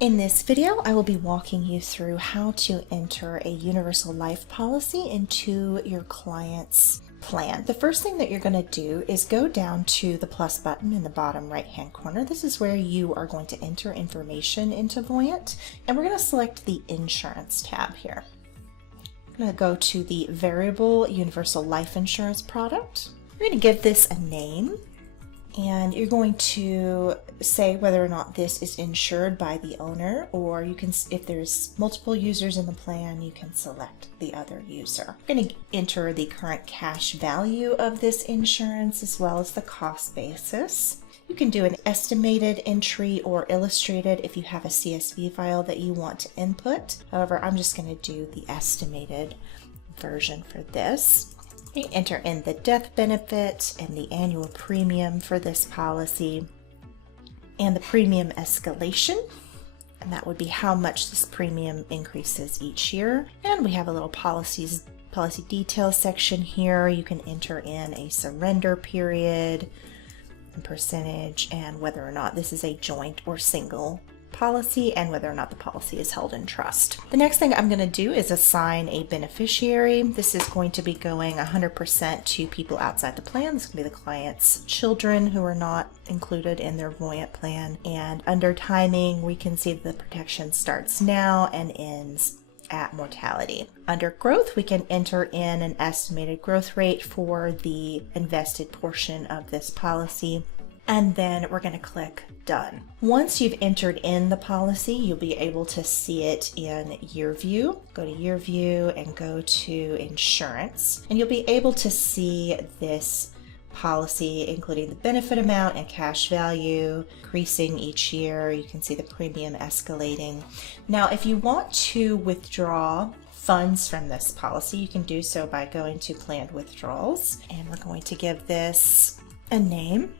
In this video, I will be walking you through how to enter a universal life policy into your client's plan. The first thing that you're going to do is go down to the plus button in the bottom right hand corner. This is where you are going to enter information into Voyant, and we're going to select the insurance tab here. I'm going to go to the variable universal life insurance product. We're going to give this a name, and you're going to say whether or not this is insured by the owner, or you can, if there's multiple users in the plan, you can select the other user. You're going to enter the current cash value of this insurance as well as the cost basis. You can do an estimated entry or illustrated if you have a CSV file that you want to input. However, I'm just going to do the estimated version for this. You enter in the death benefit and the annual premium for this policy and the premium escalation, and that would be how much this premium increases each year. And we have a little policy details section here. You can enter in a surrender period and percentage and whether or not this is a joint or single policy and whether or not the policy is held in trust. The next thing I'm going to do is assign a beneficiary. This is going to be going 100% to people outside the plan. This can be the client's children who are not included in their Voyant plan. And under timing, we can see that the protection starts now and ends at mortality. Under growth, we can enter in an estimated growth rate for the invested portion of this policy. And then we're going to click Done. Once you've entered in the policy, you'll be able to see it in Year View. Go to Year View and go to Insurance. And you'll be able to see this policy, including the benefit amount and cash value, increasing each year. You can see the premium escalating. Now, if you want to withdraw funds from this policy, you can do so by going to Planned Withdrawals. And we're going to give this a name.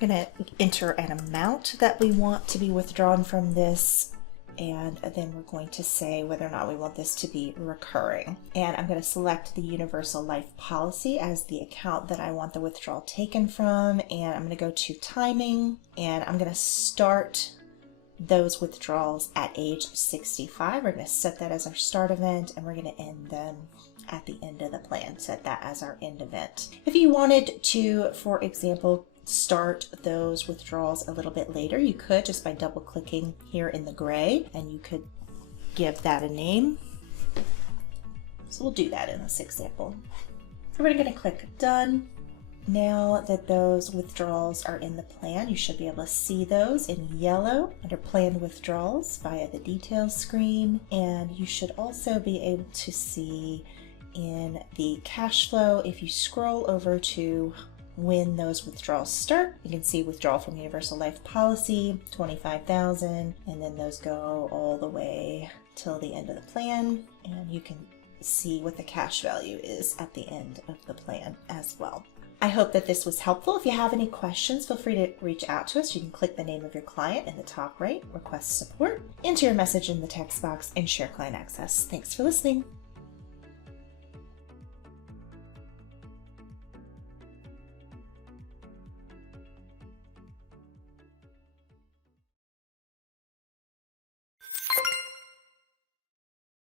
We're going to enter an amount that we want to be withdrawn from this, and then we're going to say whether or not we want this to be recurring. And I'm going to select the Universal Life Policy as the account that I want the withdrawal taken from, and I'm going to go to Timing, and I'm going to start those withdrawals at age 65. We're going to set that as our start event, and we're going to end them at the end of the plan. Set that as our end event. If you wanted to, for example, start those withdrawals a little bit later, you could just by double clicking here in the gray, and you could give that a name. So we'll do that in this example. So we're going to click Done. Now that those withdrawals are in the plan, you should be able to see those in yellow under Planned Withdrawals via the details screen, and you should also be able to see in the cash flow, if you scroll over to when those withdrawals start, you can see withdrawal from Universal Life Policy, $25,000, and then those go all the way till the end of the plan, and you can see what the cash value is at the end of the plan as well. I hope that this was helpful. If you have any questions, feel free to reach out to us. You can click the name of your client in the top right, request support, enter your message in the text box, and share client access. Thanks for listening.